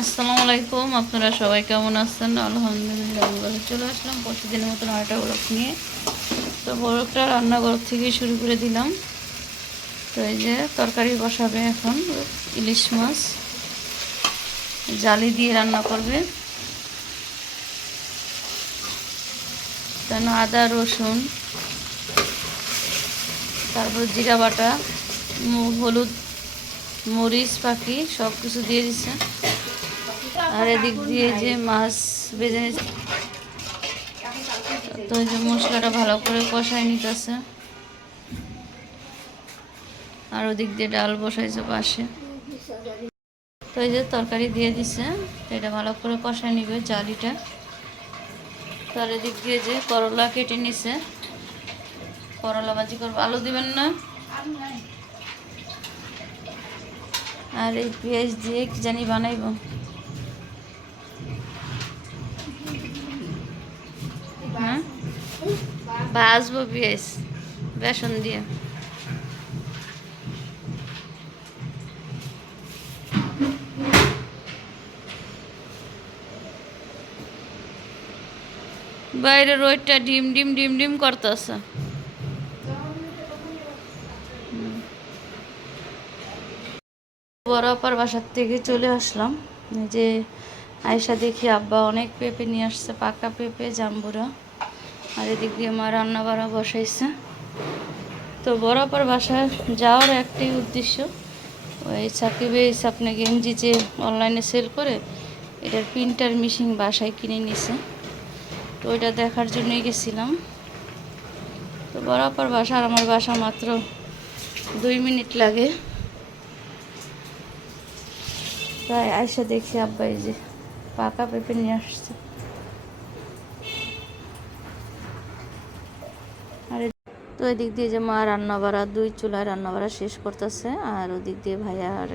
আসসালামু আলাইকুম, আপনারা সবাই কেমন আছেন? আলহামদুলিল্লাহ চলে আসলাম প্রতিদিনের মতন আরেকটা বরফ নিয়ে। তো বরফটা রান্নাঘর থেকে শুরু করে দিলাম। তো এই যে তরকারি বসাবে এখন, ইলিশ মাছ। জালি দিয়ে রান্না করবে। কেন আদা, রসুন, তারপর জিরা বাটা, হলুদ মরিচ পাখি সব কিছু দিয়ে দিচ্ছে আর এদিক দিয়ে যে মাছ ভেজে তো যে মশলাটা ভালো করে কষাই নিতেছে। আর ওদিক দিয়ে ডাল বসাইছে পাশে। তো এই যে তরকারি দিয়ে দিছে এটা ভালো করে কষাই নিবে জালিটা। তার এদিক দিয়ে যে করলা কেটে নিছে, করলা ভাজি করব। আলু দিবেন না? আর এই পেঁয়াজ দিয়ে কি জানি বানাইব হ্যাঁ ভাজবো পেঁয়াজ বেসন দিয়ে। বাইরে রোদটা ডিম ডিম ডিম ডিম করতেছে। বড় আপার বাসার থেকে চলে আসলাম। যে আয়সা দেখি আব্বা অনেক পেঁপে নিয়ে আসছে, পাকা পেঁপে, জাম্বুরা। আর এদিক দিয়ে মা রান্না বাড়া বসাইছে। তো বরাবর বাসায় যাওয়ার একটাই উদ্দেশ্য, ওই সাকিবে আপনি গেঞ্জি যে অনলাইনে সেল করে, এটার প্রিন্টার মেশিন বাসায় কিনে নিছে। তো ওইটা দেখার জন্যই গেছিলাম। তো আপার বাসা আমার বাসা মাত্র দুই মিনিট লাগে। তাই আয়সা দেখছি আব্বা এই যে পাকা পেঁপে নিয়ে আসছে আর এ- তো এদিক দিয়ে যে মা রান্না বাড়া দুই চুলায় রান্না বাড়া শেষ করতেছে, আর ওদিক দিয়ে ভাইয়া আর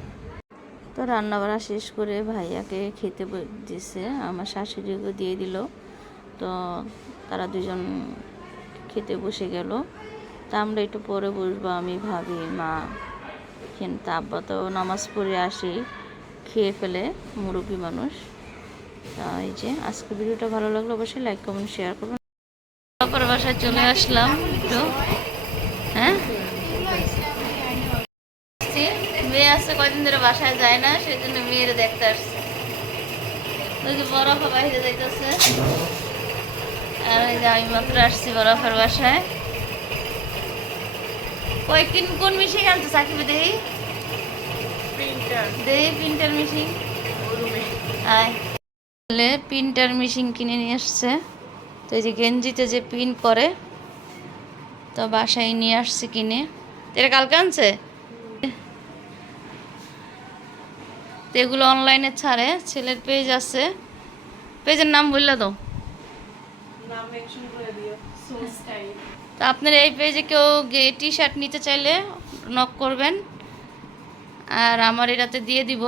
তো রান্না বাড়া শেষ করে ভাইয়াকে খেতে দিছে, আমার শাশুড়িকে দিয়ে দিল। তো তারা দুজন খেতে বসে গেল। তা আমরা একটু পরে বসবো, আমি ভাবি, মা কিন্তু আব্বা তো নামাজ পড়ে আসি, খেয়ে ফেলে, মুরব্বী মানুষ। এই যে, আজকে ভিডিওটা ভালো লাগল, অবশ্যই লাইক কমেন্ট শেয়ার করবেন। বাসায় চলে আসলাম একটু হ্যাঁ? মেয়ে আসছে কয়দিন ধরে বাসায় যায় না সেই জন্য মেয়ের দেখতে আসছে। বরফ বাইরে যাইতেছে। আর ওই যে আমি মাত্র আসছি বরফের বাসায়। কিন কোন মিশিয়ে আনতে সাকিবে দেই প্রিন্টার মেশিন আয়। প্রিন্টার মেশিন কিনে নিয়ে আসছে। তো এই যে গেঞ্জিতে যে প্রিন্ট করে তো বাসায় নিয়ে আসছে কিনে। এটা কালকে আনছে? তো এগুলো অনলাইনে ছাড়ে ছেলের পেজ আছে। পেজের নাম বললে তো তো আপনার এই পেজে কেউ টি শার্ট নিতে চাইলে নক করবেন। আর আমার এটাতে দিয়ে দিব।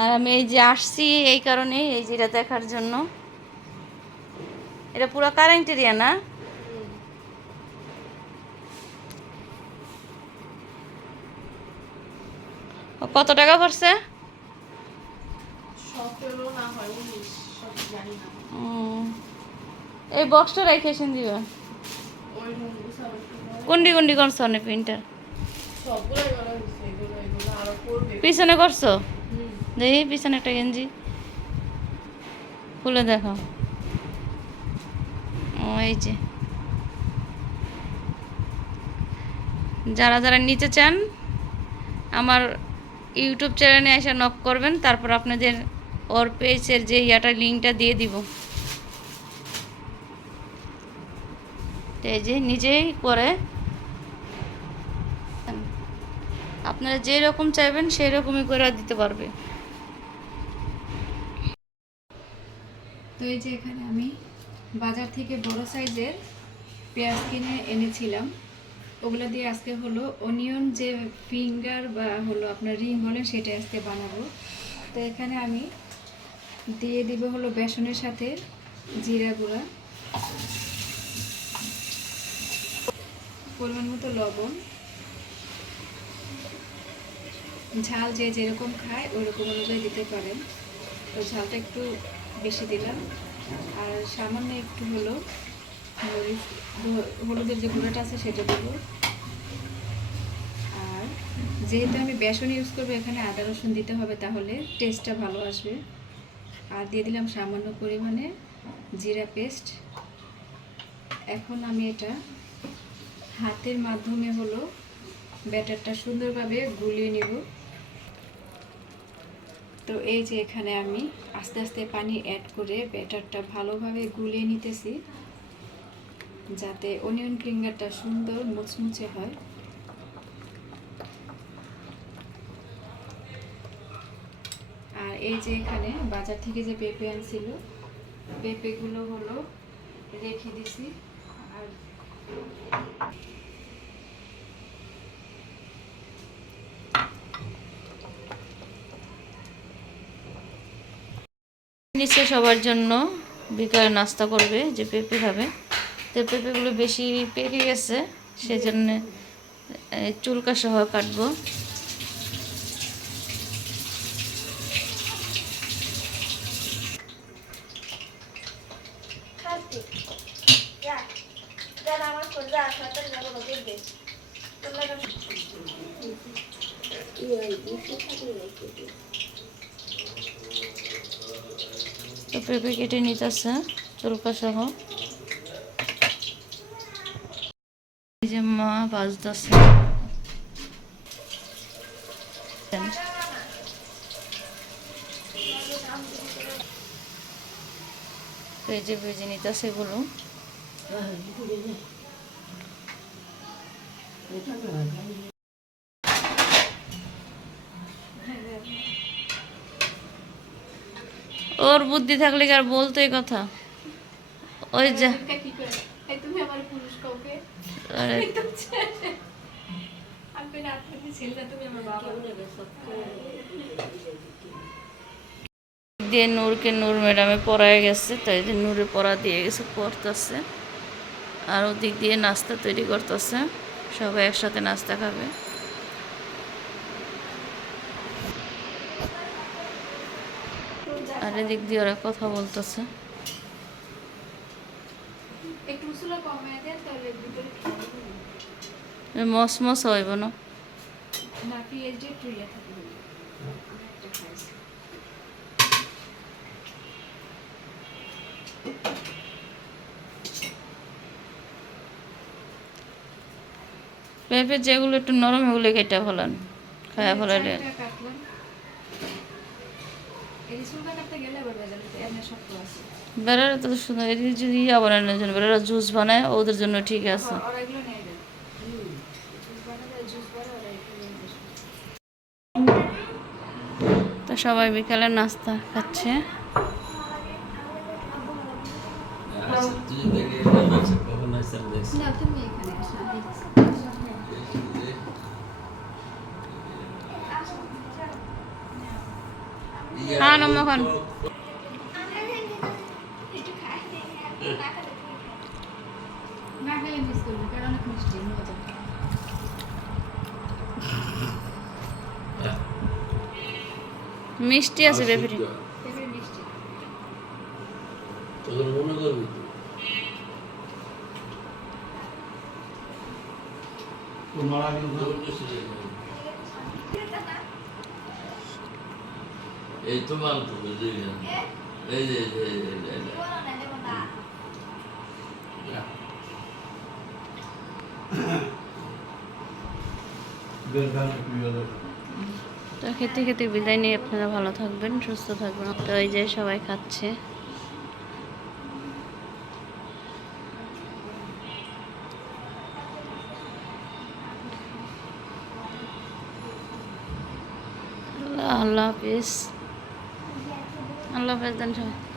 আর আমি এই যে আসছি এই কারণে এই যেটা দেখার জন্য। এটা পুরো কারেন্ট এরিয়া না? কত টাকা পড়ছে? এই বক্সটা রেখেছেন দিবা। কুন্ডি কুন্ডি করছ অনেক প্রিন্টার পিছনে করছ? দেখি পিছনে একটা গেঞ্জি। খুলে দেখো। ও এই যে যারা যারা নিতে চান, আমার ইউটিউব চ্যানেলে এসে নক করবেন, তারপর আপনাদের ওর পেজের যে ইয়াটা লিঙ্কটা দিয়ে দিব। এই যে নিজেই করে আপনারা যে রকম চাইবেন সেই রকমই করে দিতে পারবে। তো এই যে এখানে আমি বাজার থেকে বড় সাইজের পেঁয়াজ কিনে এনেছিলাম। ওগুলো দিয়ে আজকে হলো অনিয়ন যে ফিঙ্গার বা হলো আপনার রিং বলেন সেটা আজকে বানাবো। তো এখানে আমি দিয়ে দিব হলো বেসনের সাথে জিরা গুঁড়া। পরিমাণ মতো লবণ। ঝাল যে যেরকম খায়, ওরকম অনুযায়ী দিতে পারেন। তো ঝালটা একটু বেশি দিলাম। আর সামান্য একটু হলো, মরিচ হলুদের যে গুঁড়োটা আছে সেটা দেবো। আর যেহেতু আমি বেসন ইউজ করব, এখানে আদা, রসুন দিতে হবে, তাহলে টেস্টটা ভালো আসবে। আর দিয়ে দিলাম সামান্য পরিমাণে জিরা পেস্ট এখন আমি এটা হাতের মাধ্যমে হলো ব্যাটারটা সুন্দরভাবে গুলিয়ে নেব। তো এই যে এখানে আমি আস্তে আস্তে পানি অ্যাড করে ব্যাটারটা ভালোভাবে গুলিয়ে নিতেছি, যাতে অনিয়ন ফিঙ্গারটা সুন্দর মুচমুচে হয়। আর এই যে এখানে বাজার থেকে যে পেঁপে আনছিল, পেঁপেগুলো হলো রেখে দিছি। আর নিচে সবার জন্য বিকালে নাস্তা করবে যে পেঁপে খাবে। তো পেঁপেগুলো বেশি পেকে গেছে সেজন্য এই চুলকা সহ কাটবো তো পেঁপে কেটে নিতেছে চুলকা সহ এই যে মা বাজতেছে। ভেজে ভেজে নিতেছে এগুলো। ওর বুদ্ধি থাকলে কি আর বলতো এই কথা? ওই যা দিয়ে নূরকে নূর ম্যাডামে পড়ায় গেছে তাই যে নূরে পড়া দিয়ে গেছে পড়তেছে। আর ওদিক দিয়ে নাস্তা তৈরি করতেছে। সবাই একসাথে নাস্তা খাবে। আর এদিক দিয়ে ওরা কথা বলতেছে। মস মস হইব না। ইয়ে পেঁপে যেগুলো একটু নরম এগুলো কেটে ফেলান। খায়া ফেলালে বেড়ারা তো সুন্দর এদিকে যদি ইয়া বানানোর জন্য বেড়ারা জুস বানায় ওদের জন্য ঠিক আছে। নিয়ে আসবে। তো সবাই বিকালে নাস্তা খাচ্ছে। দেখছি না তুমি এখানে। আসো আমি নম্বর খান না খেলে মিস করবে কারণ অনেক মিষ্টি আছে পেঁপে পেঁপে মিষ্টি তখন মনে করবি তো তখন তো সুযোগ নেই। এই তো তো এই যে। তো খেতে খেতে বিদায় নিয়ে আপনারা ভালো থাকবেন, সুস্থ থাকবেন। তো এই যে সবাই খাচ্ছে। আল্লাহ হাফিজ। আল্লাহ হাফেজ দেন সবাই।